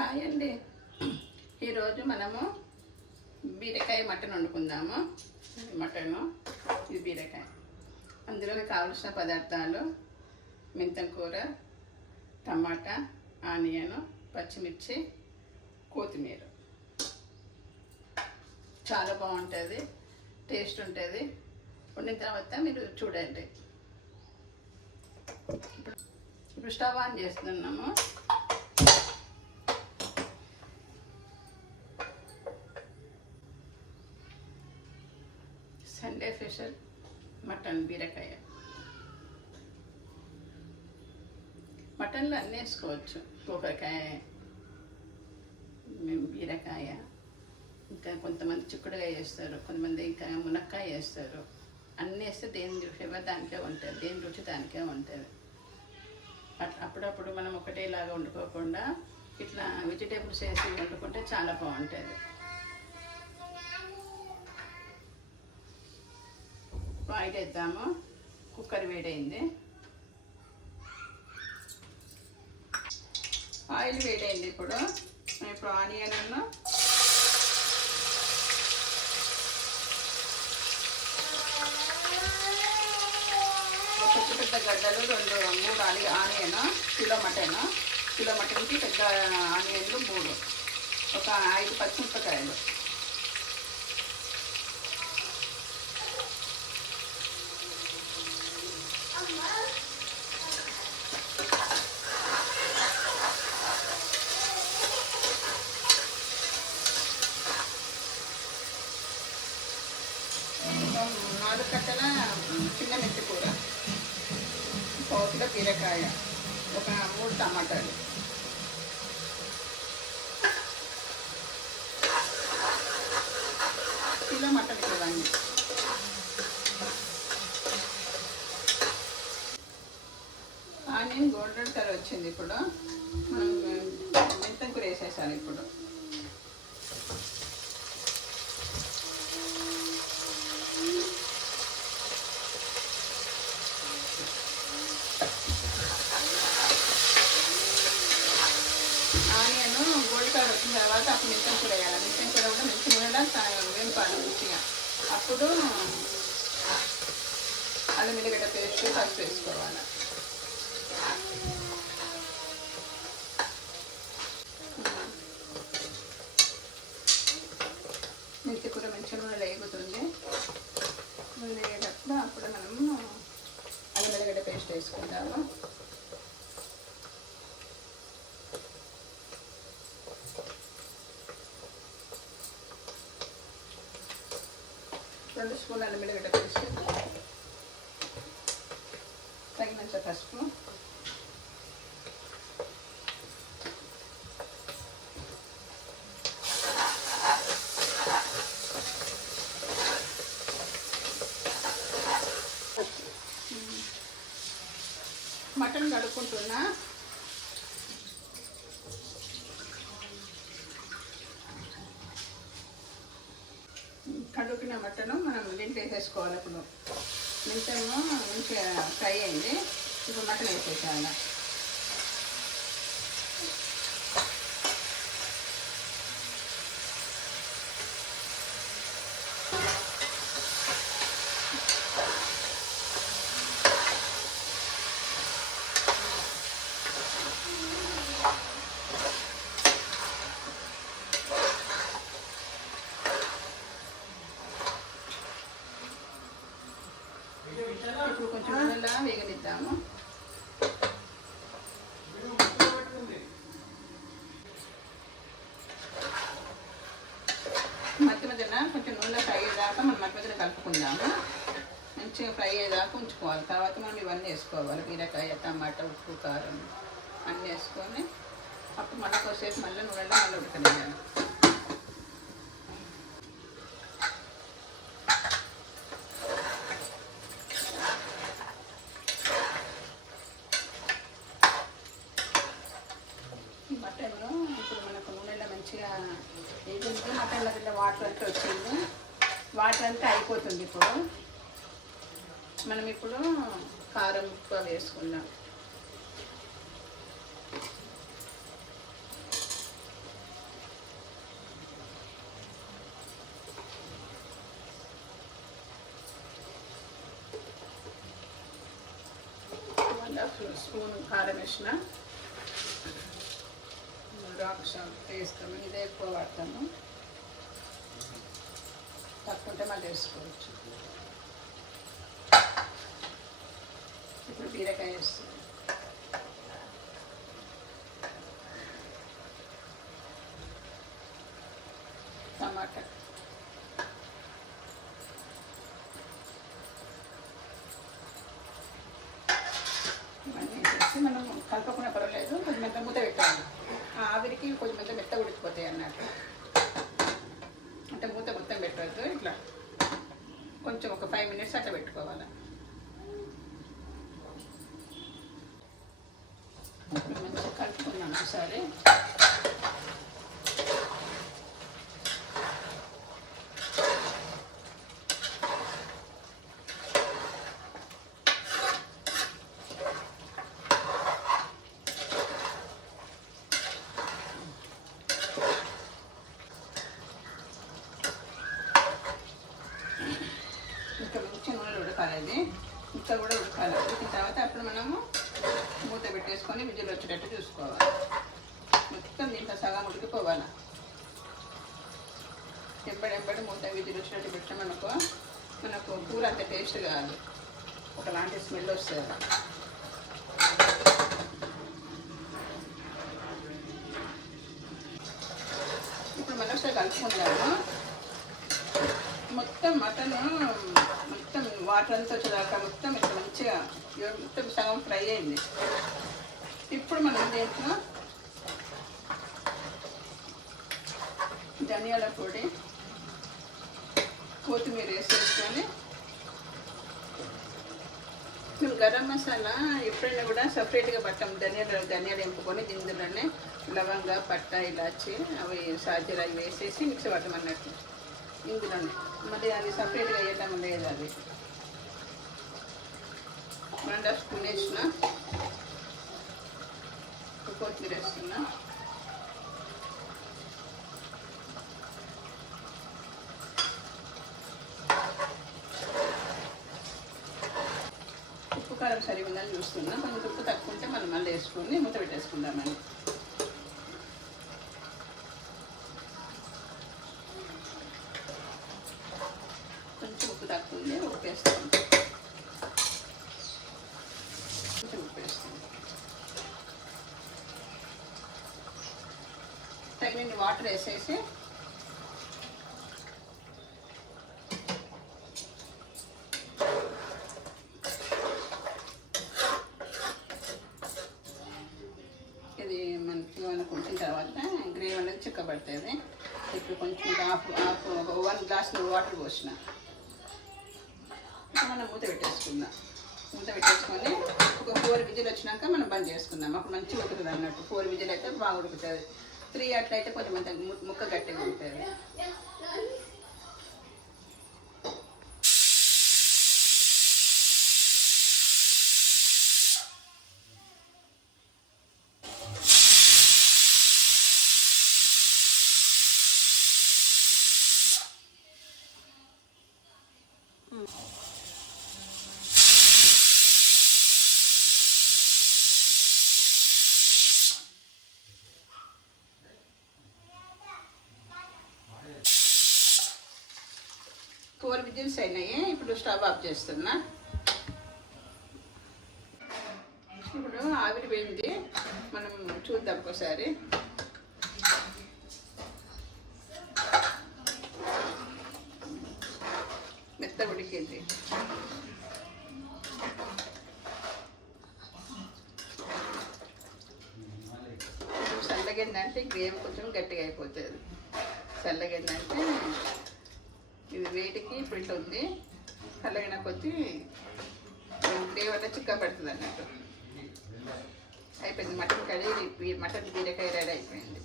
Hi అండి. ఈరోజు మనము బీరకాయ మటన్ వండుకుందాము. మటను ఇది బీరకాయ. అందులోకి కావలసిన పదార్థాలు మెంతం కూర, టమాటా, ఆనియన్, పచ్చిమిర్చి, కొత్తిమీర. చాలా బాగుంటుంది, టేస్ట్ ఉంటుంది. వండిన తర్వాత మీరు చూడండి. ఇప్పుడు స్టవ్ ఆన్ చేస్తున్నాము. సండే స్పెషల్ మటన్ బీరకాయ. మటన్లో అన్నీ వేసుకోవచ్చు. కూరకాయ, బీరకాయ, ఇంకా కొంతమంది చిక్కుడుకాయ వేస్తారు, కొంతమంది ఇంకా మునక్కాయ వేస్తారు. అన్నీ వేస్తే దేని ఫ్లేవర్ దానికే ఉంటుంది, దేని రుచి దానికే ఉంటుంది. అప్పుడప్పుడు మనం ఒకటేలాగా వండుకోకుండా ఇట్లా వెజిటేబుల్స్ వేసి వండుకుంటే చాలా బాగుంటుంది. ఆయిల్ వేద్దాము. కుక్కర్ వేడైంది. ఆయిల్ వేడైంది. ఇప్పుడు ఆనియన్ పెద్ద పెద్ద గడ్డలు 2-3 ఆనియన్, కిలో మటన్కి పెద్ద ఆనియన్లు 3, ఒక 5 పచ్చిమిరపకాయలు, నాలుగు కట్టల చిన్న మెంతి కూర, పావుకిలో బీరకాయ, ఒక 3 టమాటాలు, కిలో మటన్ ఇవ్వండి. ఆనియన్ గోల్డెన్ కలర్ వచ్చింది. ఇప్పుడు మనం మెంతం కూర వేసేసాను. ఇప్పుడు ఆనియన్ గోల్డ్ కలర్ వచ్చిన తర్వాత అప్పుడు మెంతం కూర వేయాలి. మెంతం కూర కూడా మంచి నూనెలా వేపాలి మంచిగా. అప్పుడు అల్లం ఎల్లిగడ్డ పేస్ట్ పసుపు వేసుకోవాలి. మెంతి కూర మంచిగా నూనెలో వేగుతుంది. నూనె వేగేటప్పుడు అప్పుడు మనము అల్లం ఎల్లిగడ్డ పేస్ట్ వేసుకుందాము. రెండు స్పూన్ల అల్లం ఎల్లిగడ్డ పేస్ట్, తగినంత పసుపు, మటన్ కడుక్కుంటున్నా. కడుక్కున్న మటను మనం దీంట్లో వేసేసుకోవాలి. ఇప్పుడు మెంతము మంచిగా ఫ్రై అయింది. ఇప్పుడు మటన్ వేసేసాను. ఇప్పుడు కొంచెం నూనెలా వేగనిద్దాము. మధ్య మధ్యన కొంచెం నూనెలో ఫ్రై అయ్యేదాకా మనం మధ్య మధ్యన కలుపుకుందాము. మంచిగా ఫ్రై అయ్యేదాకా ఉంచుకోవాలి. తర్వాత మనం ఇవన్నీ వేసుకోవాలి. బీరకాయ, టమాటా, ఉప్పు, కారం అన్నీ వేసుకొని అప్పుడు మళ్ళీ కొద్దిసేపు మళ్ళీ నూనెలో మళ్ళీ ఉడకనిద్దాము. మటన్లో ఇప్పుడు మనకు నూనెలో మంచిగా వేగుంది. మటన్లో కింద వాటర్ అంతా వచ్చింది. వాటర్ అంతా అయిపోతుంది. ఇప్పుడు మనం కారం ఉప్పు వేసుకుందాం. స్పూన్ కారం వేసిన, రాక్ సాల్ట్ వేస్తాము. ఇదే ఎక్కువ వాడతాము, తక్కువ మళ్ళీ వేసుకోవచ్చు. ఇప్పుడు బీరకాయ వేస్తాం. టమాటా, ఇవన్నీ వేసి మనం కలపకుండా పర్వాలేదు, కొంచెం మెత్త మూత పెట్టాలి. ఆవిరికి కొంచెం మెత్త ఉడికిపోతాయి అన్నట్టు. అంటే మూత మొత్తం పెట్టవద్దు, ఇట్లా కొంచెం ఒక 5 minutes అట్లా పెట్టుకోవాలి. మంచిగా కలుపుకున్నాను ఒకసారి. ఇంకా మంచి నూనెలో ఉడకాలి, అది ఇంకా కూడా ఉడకాలి. ఉడికిన తర్వాత అప్పుడు మనము మూత పెట్టేసుకొని విజిల్ వచ్చేటట్టు చూసుకోవాలి. మొత్తం దీంట్లో సగం ఉడికిపోవాలి. ఎంబడి మూత విజిల్ వచ్చేటట్టు పెట్టామనుకో మనకు కూర అంత టేస్ట్ కాదు, ఒకలాంటి స్మెల్ వస్తుంది. ఇప్పుడు మనం ఒకసారి కలుపుకుందాము. మొత్తం మటన్ మొత్తం వాటర్ అంతా వచ్చేదాకా మొత్తం ఇట్లా మంచిగా మొత్తం సగం ఫ్రై అయింది. ఇప్పుడు మనం దీంట్లో ధనియాల పొడి, కొత్తిమీర వేసేసుకొని, మేము గరం మసాలా ఎప్పుడైనా కూడా సపరేట్గా పట్టాము. ధనియాలు ఎంపుకొని ఇందులోనే లవంగ, పట్ట, ఇలాచి, అవి సాజీరా అవి వేసేసి మిక్సీ పట్టమన్నట్టు ఇందులోనే. మళ్ళీ అది సపరేట్గా వేయటం లేదు. అది 1.5 స్పూన్ వేసిన, కొత్తిమీర వేస్తున్నా. ఉప్పు కారం సరిగా ఉందని చూస్తున్నా. కొంచెం ఉప్పు తక్కువ ఉంటే మనం మళ్ళీ వేసుకొని మూత పెట్టేసుకుందామని. కొంచెం ఉప్పు తక్కువ ఉంది, ఉప్పు వేస్తాం. కొంచెం ఉప్పు వేస్తాం. తగినన్ని వాటర్ వేసేసి ఇది మంచిగా కొంచెం తర్వాత గ్రేవీ అనేది చిక్కబడుతుంది. ఇప్పుడు కొంచెం హాఫ్ 1 గ్లాస్ వాటర్ పోసిన. మనం మూత పెట్టేసుకుందాం. మూత పెట్టేసుకొని ఒక 4 విజిల్ వచ్చినాక మనం బంద్ చేసుకుందాం. అప్పుడు మంచిగా ఉడుకుతుంది అన్నట్టు. 4 విజిల్ అయితే బాగా ఉడుకుతుంది. 3 అట్లయితే కొంచెం ముక్క గట్టిగా ఉంటుంది. ఫోర్ విజిల్స్ అయినాయి. ఇప్పుడు స్టవ్ ఆఫ్ చేస్తున్నా. ఇప్పుడు ఆవిరి పోయింది, మనం చూద్దాం ఒకసారి. మెత్త ఉడికింది. చల్లగిందంటే గ్రేవీ కొంచెం గట్టిగా అయిపోతుంది. చల్లగిందంటే ఇది వేటికి ఇప్పుడు ఇట్లా ఉంది. చల్లగిన కొద్దీ గ్రేవీ వల్ల చిక్క పడుతుంది అన్నట్టు. అయిపోయింది. మటన్ కర్రీ, మటన్ బీరకాయ రెడీ అయిపోయింది.